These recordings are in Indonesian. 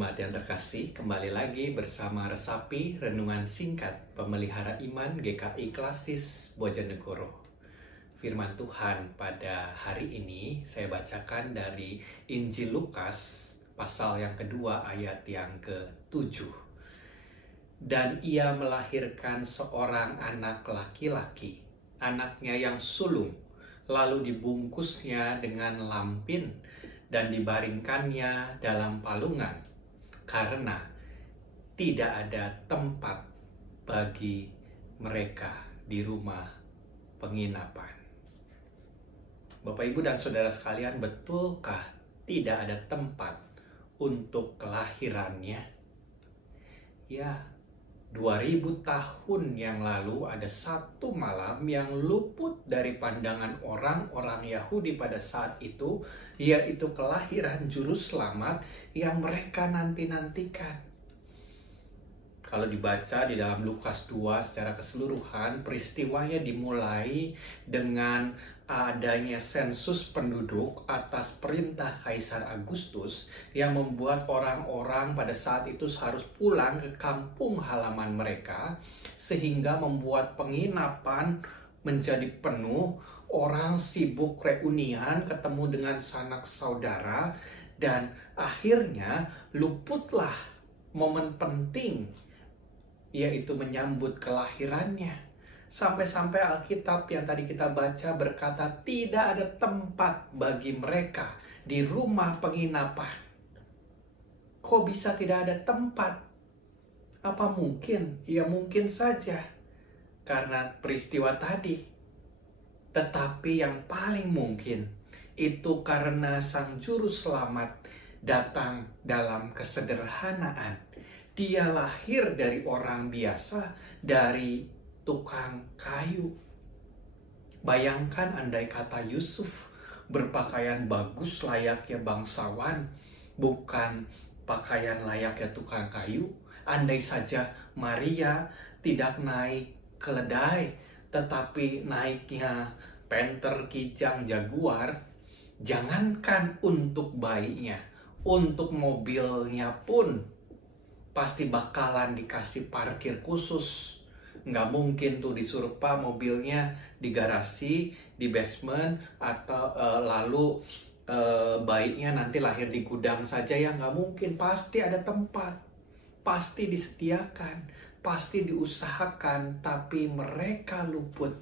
Jemaat yang terkasih, kembali lagi bersama Resapi Renungan Singkat Pemelihara Iman GKI Klasis Bojonegoro. Firman Tuhan pada hari ini saya bacakan dari Injil Lukas pasal yang kedua ayat yang ke-7. Dan ia melahirkan seorang anak laki-laki, anaknya yang sulung, lalu dibungkusnya dengan lampin dan dibaringkannya dalam palungan, karena tidak ada tempat bagi mereka di rumah penginapan. Bapak, Ibu, dan Saudara sekalian, betulkah tidak ada tempat untuk kelahirannya? Ya, 2000 tahun yang lalu ada satu malam yang luput dari pandangan orang-orang Yahudi pada saat itu, yaitu kelahiran Juru Selamat yang mereka nanti-nantikan. Kalau dibaca di dalam Lukas 2 secara keseluruhan, peristiwanya dimulai dengan adanya sensus penduduk atas perintah Kaisar Agustus yang membuat orang-orang pada saat itu harus pulang ke kampung halaman mereka, sehingga membuat penginapan menjadi penuh, orang sibuk reunian, ketemu dengan sanak saudara, dan akhirnya luputlah momen penting, yaitu menyambut kelahirannya. Sampai-sampai Alkitab yang tadi kita baca berkata tidak ada tempat bagi mereka di rumah penginapan. Kok bisa tidak ada tempat? Apa mungkin? Ya mungkin saja karena peristiwa tadi. Tetapi yang paling mungkin itu karena Sang Juru Selamat datang dalam kesederhanaan. Dia lahir dari orang biasa, dari tukang kayu. Bayangkan andai kata Yusuf berpakaian bagus layaknya bangsawan, bukan pakaian layaknya tukang kayu. Andai saja Maria tidak naik keledai, tetapi naiknya Panther, Kijang, Jaguar. Jangankan untuk bayinya, untuk mobilnya pun pasti bakalan dikasih parkir khusus. Nggak mungkin tuh disuruh Pak mobilnya di garasi, di basement, atau lalu bayinya nanti lahir di gudang saja. Ya nggak mungkin, pasti ada tempat, pasti disediakan, pasti diusahakan. Tapi mereka luput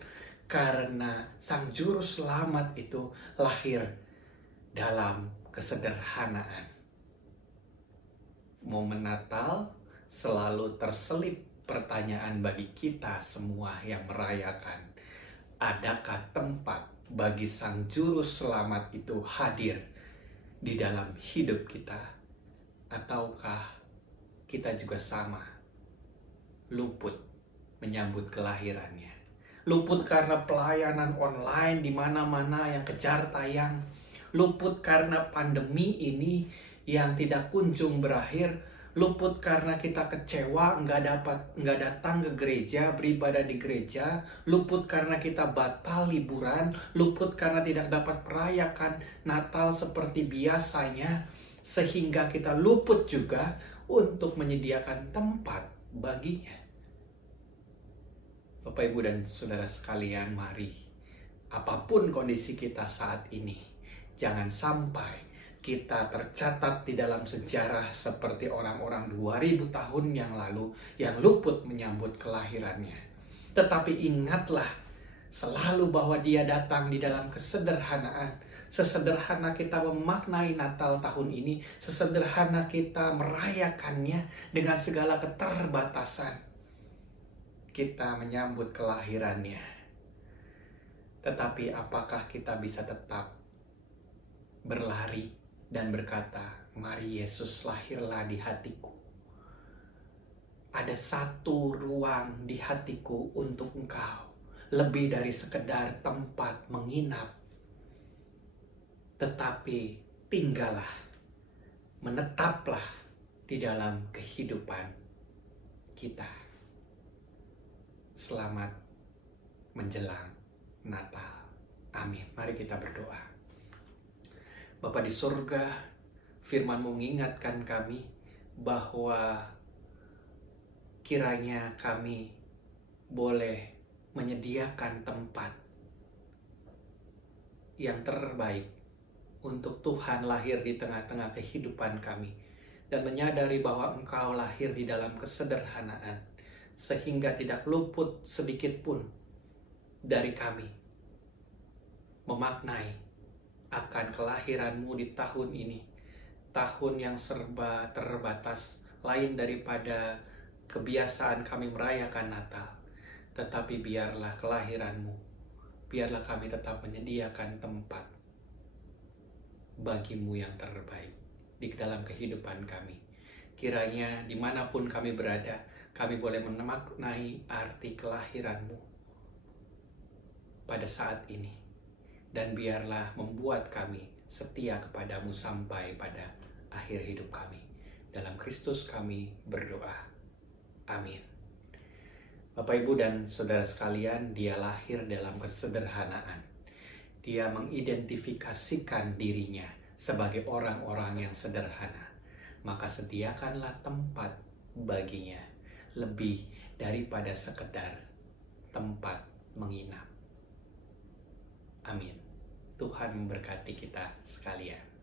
karena Sang Juru Selamat itu lahir dalam kesederhanaan. Momen Natal selalu terselip pertanyaan bagi kita semua yang merayakan. Adakah tempat bagi Sang Juru Selamat itu hadir di dalam hidup kita? Ataukah kita juga sama, luput menyambut kelahirannya? Luput karena pelayanan online di mana-mana yang kejar tayang. Luput karena pandemi ini yang tidak kunjung berakhir. Luput karena kita kecewa nggak datang ke gereja, beribadah di gereja. Luput karena kita batal liburan. Luput karena tidak dapat merayakan Natal seperti biasanya, sehingga kita luput juga untuk menyediakan tempat baginya. Bapak, Ibu, dan Saudara sekalian, mari, apapun kondisi kita saat ini, jangan sampai kita tercatat di dalam sejarah seperti orang-orang 2000 tahun yang lalu yang luput menyambut kelahirannya. Tetapi ingatlah selalu bahwa Dia datang di dalam kesederhanaan. Sesederhana kita memaknai Natal tahun ini, sesederhana kita merayakannya dengan segala keterbatasan, kita menyambut kelahirannya. Tetapi apakah kita bisa tetap berlari dan berkata, "Mari Yesus lahirlah di hatiku. Ada satu ruang di hatiku untuk Engkau, lebih dari sekedar tempat menginap. Tetapi tinggallah, menetaplah di dalam kehidupan kita." Selamat menjelang Natal. Amin. Mari kita berdoa. Bapa di surga, firman-Mu mengingatkan kami bahwa kiranya kami boleh menyediakan tempat yang terbaik untuk Tuhan lahir di tengah-tengah kehidupan kami, dan menyadari bahwa Engkau lahir di dalam kesederhanaan, sehingga tidak luput sedikit pun dari kami memaknai akan kelahiran-Mu di tahun ini, tahun yang serba terbatas, lain daripada kebiasaan kami merayakan Natal. Tetapi biarlah kelahiran-Mu, biarlah kami tetap menyediakan tempat bagi-Mu yang terbaik di dalam kehidupan kami. Kiranya dimanapun kami berada, kami boleh memaknai arti kelahiran-Mu pada saat ini. Dan biarlah membuat kami setia kepadamu sampai pada akhir hidup kami. Dalam Kristus kami berdoa. Amin. Bapak, Ibu, dan Saudara sekalian, Dia lahir dalam kesederhanaan. Dia mengidentifikasikan dirinya sebagai orang-orang yang sederhana. Maka sediakanlah tempat baginya, lebih daripada sekedar tempat menginap. Amin. Tuhan memberkati kita sekalian.